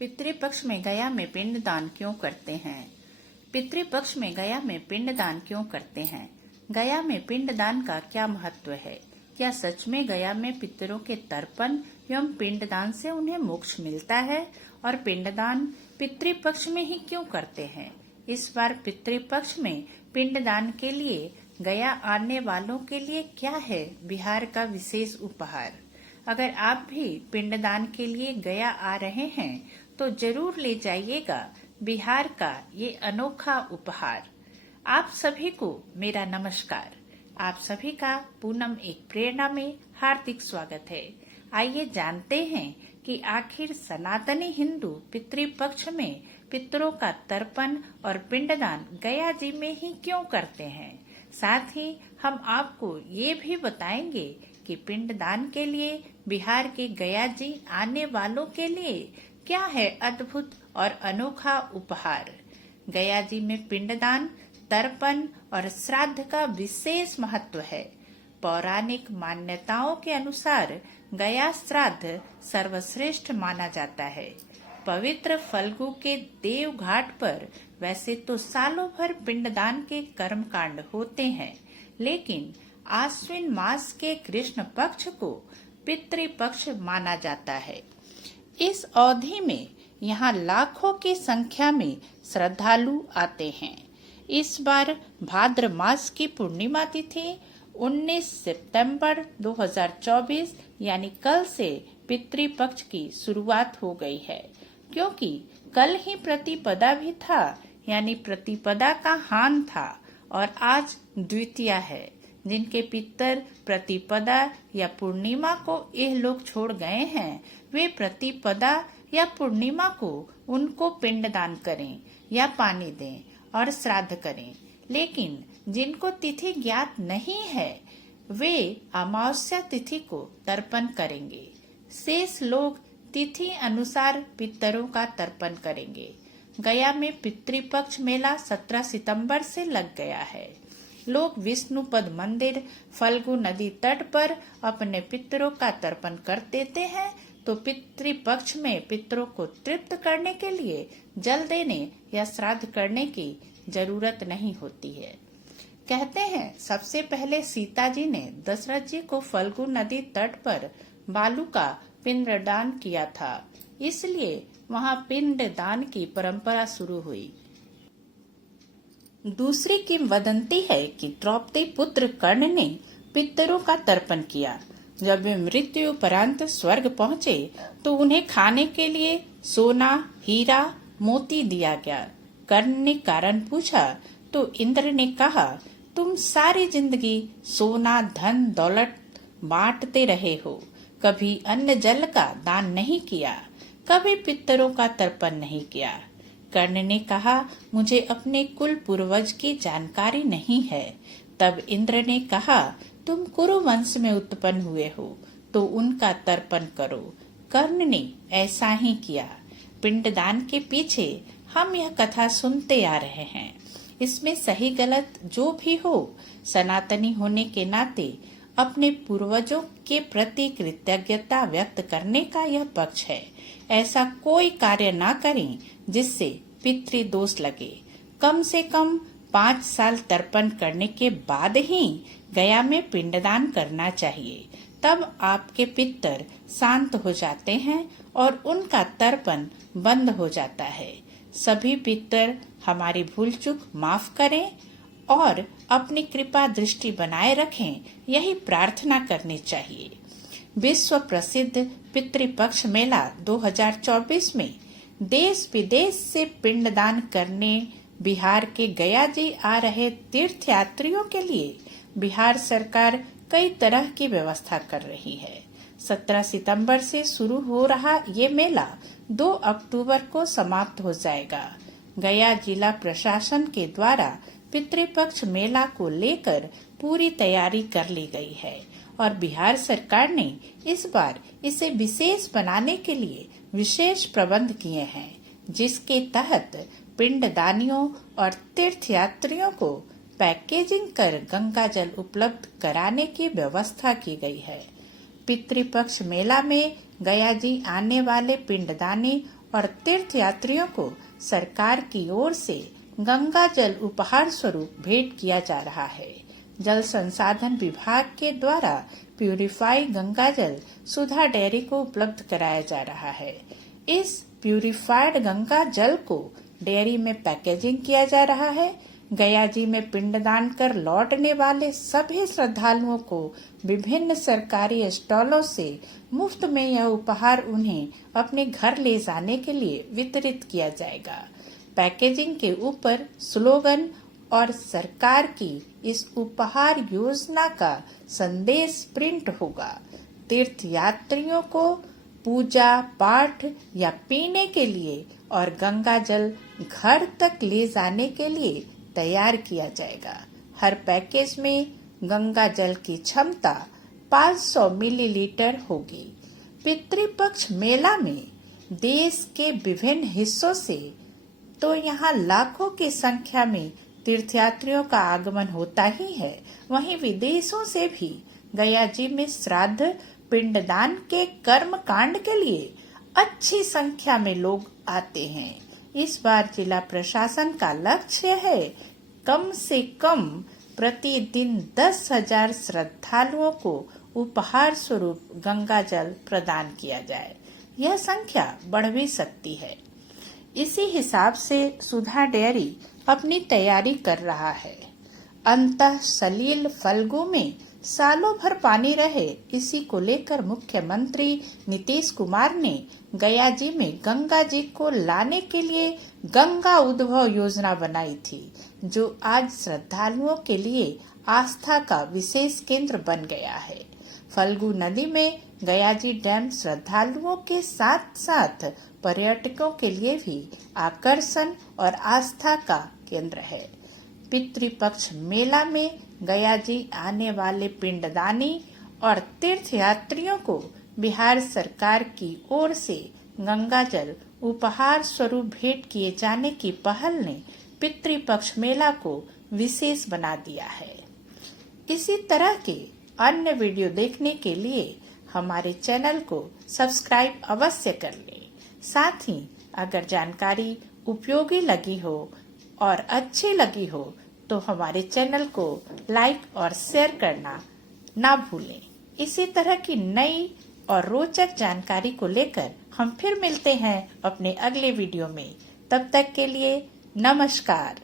पितृपक्ष में गया में पिंडदान क्यों करते हैं? पितृपक्ष में गया में पिंडदान क्यों करते हैं? गया में पिंडदान का क्या महत्व है? क्या सच में गया में पितरों के तर्पण एवं पिंडदान से उन्हें मोक्ष मिलता है? और पिंडदान पितृपक्ष में ही क्यों करते हैं? इस बार पितृपक्ष में पिंडदान के लिए गया आने वालों के लिए क्या है बिहार का विशेष उपहार? अगर आप भी पिंडदान के लिए गया आ रहे हैं तो जरूर ले जाइएगा बिहार का ये अनोखा उपहार। आप सभी को मेरा नमस्कार। आप सभी का पूनम एक प्रेरणा में हार्दिक स्वागत है। आइए जानते हैं कि आखिर सनातनी हिंदू पितृपक्ष में पितरों का तर्पण और पिंडदान गया जी में ही क्यों करते हैं। साथ ही हम आपको ये भी बताएंगे कि पिंडदान के लिए बिहार के गया जी आने वालों के लिए क्या है अद्भुत और अनोखा उपहार। गया जी में पिंडदान, तर्पण और श्राद्ध का विशेष महत्व है। पौराणिक मान्यताओं के अनुसार गया श्राद्ध सर्वश्रेष्ठ माना जाता है। पवित्र फल्गु के देव घाट पर वैसे तो सालों भर पिंडदान के कर्मकांड होते हैं, लेकिन आश्विन मास के कृष्ण पक्ष को पितृपक्ष माना जाता है। इस अवधि में यहाँ लाखों की संख्या में श्रद्धालु आते हैं। इस बार भाद्र मास की पूर्णिमा तिथि 19 सितंबर 2024 यानी कल से पितृपक्ष की शुरुआत हो गई है, क्योंकि कल ही प्रतिपदा भी था, यानी प्रतिपदा का हान था और आज द्वितीया है। जिनके पितर प्रतिपदा या पूर्णिमा को यह लोग छोड़ गए हैं, वे प्रतिपदा या पूर्णिमा को उनको पिंडदान करें या पानी दें और श्राद्ध करें। लेकिन जिनको तिथि ज्ञात नहीं है, वे अमावस्या तिथि को तर्पण करेंगे। शेष लोग तिथि अनुसार पितरों का तर्पण करेंगे। गया में पितृपक्ष मेला 17 सितंबर से लग गया है। लोग विष्णुपद मंदिर, फल्गु नदी तट पर अपने पितरों का तर्पण कर देते हैं, तो पितृपक्ष में पितरों को तृप्त करने के लिए जल देने या श्राद्ध करने की जरूरत नहीं होती है। कहते हैं सबसे पहले सीता जी ने दशरथ जी को फल्गु नदी तट पर बालू का पिंडदान किया था, इसलिए वहां पिंडदान की परंपरा शुरू हुई। दूसरी किंवदंती है कि द्रौपदी पुत्र कर्ण ने पितरों का तर्पण किया। जब वे मृत्यु उपरांत स्वर्ग पहुँचे तो उन्हें खाने के लिए सोना, हीरा, मोती दिया गया। कर्ण ने कारण पूछा तो इंद्र ने कहा, तुम सारी जिंदगी सोना, धन, दौलत बांटते रहे हो, कभी अन्न जल का दान नहीं किया, कभी पितरों का तर्पण नहीं किया। कर्ण ने कहा, मुझे अपने कुल पूर्वज की जानकारी नहीं है। तब इंद्र ने कहा, तुम कुरु वंश में उत्पन्न हुए हो तो उनका तर्पण करो। कर्ण ने ऐसा ही किया। पिंडदान के पीछे हम यह कथा सुनते आ रहे हैं। इसमें सही गलत जो भी हो, सनातनी होने के नाते अपने पूर्वजों के प्रति कृतज्ञता व्यक्त करने का यह पक्ष है। ऐसा कोई कार्य ना करें जिससे पितृदोष लगे। कम से कम 5 साल तर्पण करने के बाद ही गया में पिंडदान करना चाहिए। तब आपके पितर शांत हो जाते हैं और उनका तर्पण बंद हो जाता है। सभी पितर हमारी भूल चूक माफ करें और अपनी कृपा दृष्टि बनाए रखें, यही प्रार्थना करनी चाहिए। विश्व प्रसिद्ध पितृपक्ष मेला 2024 में देश विदेश से पिंडदान करने बिहार के गया जी आ रहे तीर्थयात्रियों के लिए बिहार सरकार कई तरह की व्यवस्था कर रही है। 17 सितंबर से शुरू हो रहा ये मेला 2 अक्टूबर को समाप्त हो जाएगा। गया जिला प्रशासन के द्वारा पितृपक्ष मेला को लेकर पूरी तैयारी कर ली गई है और बिहार सरकार ने इस बार इसे विशेष बनाने के लिए विशेष प्रबंध किए हैं, जिसके तहत पिंडदानियों और तीर्थयात्रियों को पैकेजिंग कर गंगा जल उपलब्ध कराने की व्यवस्था की गई है। पितृपक्ष मेला में गया जी आने वाले पिंडदानी और तीर्थ यात्रियों को सरकार की ओर से गंगा जल उपहार स्वरूप भेंट किया जा रहा है। जल संसाधन विभाग के द्वारा प्यूरिफाई गंगा जल सुधा डेयरी को उपलब्ध कराया जा रहा है। इस प्यूरिफाइड गंगा जल को डेयरी में पैकेजिंग किया जा रहा है। गया जी में पिंडदान कर लौटने वाले सभी श्रद्धालुओं को विभिन्न सरकारी स्टॉलों से मुफ्त में यह उपहार उन्हें अपने घर ले जाने के लिए वितरित किया जाएगा। पैकेजिंग के ऊपर स्लोगन और सरकार की इस उपहार योजना का संदेश प्रिंट होगा। तीर्थ यात्रियों को पूजा पाठ या पीने के लिए और गंगा जल घर तक ले जाने के लिए तैयार किया जाएगा। हर पैकेज में गंगा जल की क्षमता 500 मिलीलीटर होगी। पितृपक्ष मेला में देश के विभिन्न हिस्सों से तो यहाँ लाखों की संख्या में तीर्थयात्रियों का आगमन होता ही है, वहीं विदेशों से भी गया जी में श्राद्ध पिंडदान के कर्म कांड के लिए अच्छी संख्या में लोग आते हैं। इस बार जिला प्रशासन का लक्ष्य है कम से कम प्रतिदिन 10,000 श्रद्धालुओं को उपहार स्वरूप गंगा जल प्रदान किया जाए। यह संख्या बढ़ भी सकती है। इसी हिसाब से सुधा डेयरी अपनी तैयारी कर रहा है। अंतः सलील फल्गु में सालों भर पानी रहे, इसी को लेकर मुख्यमंत्री नीतीश कुमार ने गया जी में गंगा जी को लाने के लिए गंगा उद्भव योजना बनाई थी, जो आज श्रद्धालुओं के लिए आस्था का विशेष केंद्र बन गया है। फल्गु नदी में गया जी डैम श्रद्धालुओं के साथ साथ पर्यटकों के लिए भी आकर्षण और आस्था का केंद्र है। पितृपक्ष मेला में गया जी आने वाले पिंडदानी और तीर्थ यात्रियों को बिहार सरकार की ओर से गंगा जल उपहार स्वरूप भेंट किए जाने की पहल ने पितृपक्ष मेला को विशेष बना दिया है। इसी तरह के अन्य वीडियो देखने के लिए हमारे चैनल को सब्सक्राइब अवश्य कर लें। साथ ही अगर जानकारी उपयोगी लगी हो और अच्छी लगी हो तो हमारे चैनल को लाइक और शेयर करना ना भूलें। इसी तरह की नई और रोचक जानकारी को लेकर हम फिर मिलते हैं अपने अगले वीडियो में। तब तक के लिए नमस्कार।